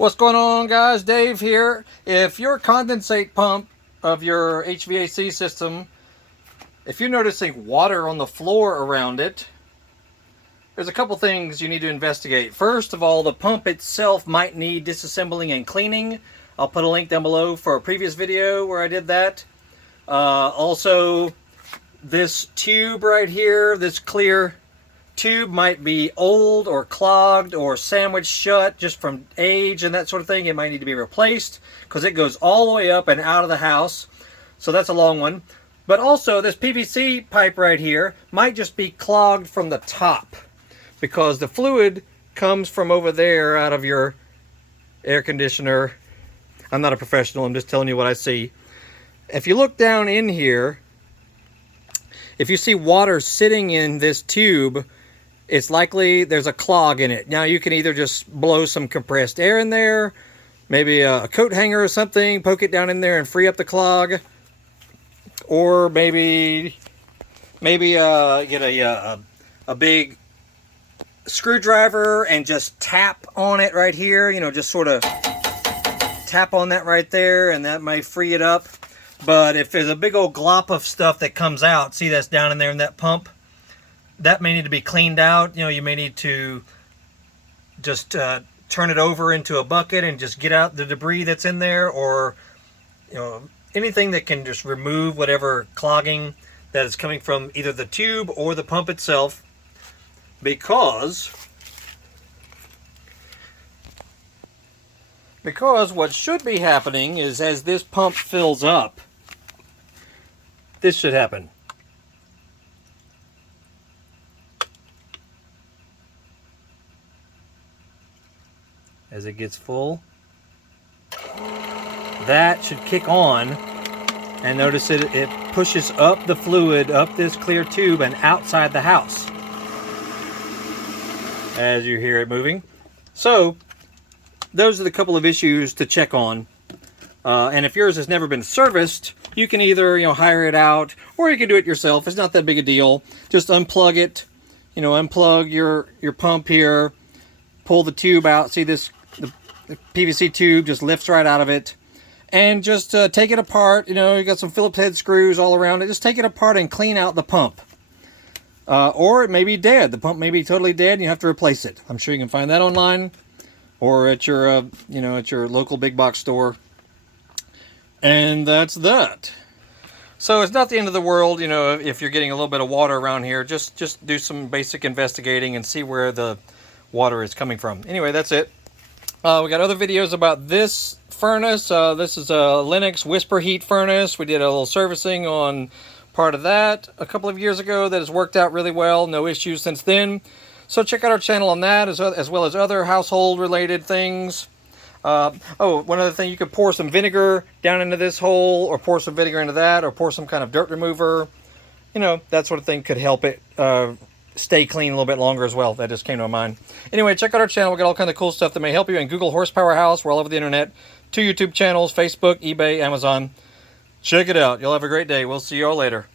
What's going on, guys? Dave here. If your condensate pump of your HVAC system, if you're noticing water on the floor around it, there's a couple things you need to investigate. First of all, the pump itself might need disassembling and cleaning. I'll put a link down below for a previous video where I did that. Also, this tube right here, this clear tube, might be old or clogged or sandwiched shut just from age and that sort of thing. It might need to be replaced because it goes all the way up and out of the house. So that's a long one. But also this PVC pipe right here might just be clogged from the top because the fluid comes from over there out of your air conditioner. I'm not a professional, I'm just telling you what I see. If you look down in here, if you see water sitting in this tube, it's likely there's a clog in it. Now you can either just blow some compressed air in there, maybe a coat hanger or something, poke it down in there and free up the clog. Or maybe get a big screwdriver and just tap on it right here, you know, just sort of tap on that right there, and that may free it up. But if there's a big old glop of stuff that comes out, see that's down in there in that pump, that may need to be cleaned out. You know, you may need to just turn it over into a bucket and just get out the debris that's in there, or you know, anything that can just remove whatever clogging that is coming from either the tube or the pump itself. Because what should be happening is, as this pump fills up, this should happen. As it gets full, that should kick on, and notice it pushes up the fluid up this clear tube and outside the house as you hear it moving. So those are the couple of issues to check on. And if yours has never been serviced, you can either hire it out, or you can do it yourself. It's not that big a deal. Just unplug it, unplug your pump here, pull the tube out. See this, the PVC tube just lifts right out of it, and just take it apart. You got some Phillips head screws all around it. Just take it apart and clean out the pump. Or it may be dead. The pump may be totally dead and you have to replace it. I'm sure you can find that online, or at your at your local big box store. And that's that. So it's not the end of the world, if you're getting a little bit of water around here. Just do some basic investigating and see where the water is coming from. Anyway, that's it. We got other videos about this furnace. This is a Lennox Whisper Heat furnace. We did a little servicing on part of that a couple of years ago that has worked out really well. No issues since then. So check out our channel on that, as well as other household related things. Oh, one other thing, you could pour some vinegar down into this hole, or pour some vinegar into that, or pour some kind of dirt remover. That sort of thing could help it stay clean a little bit longer as well. That just came to my mind. Anyway, check out our channel. We got all kinds of cool stuff that may help you. And Google Horsepower House. We're all over the internet. 2 YouTube channels, Facebook, eBay, Amazon. Check it out. You'll have a great day. We'll see you all later.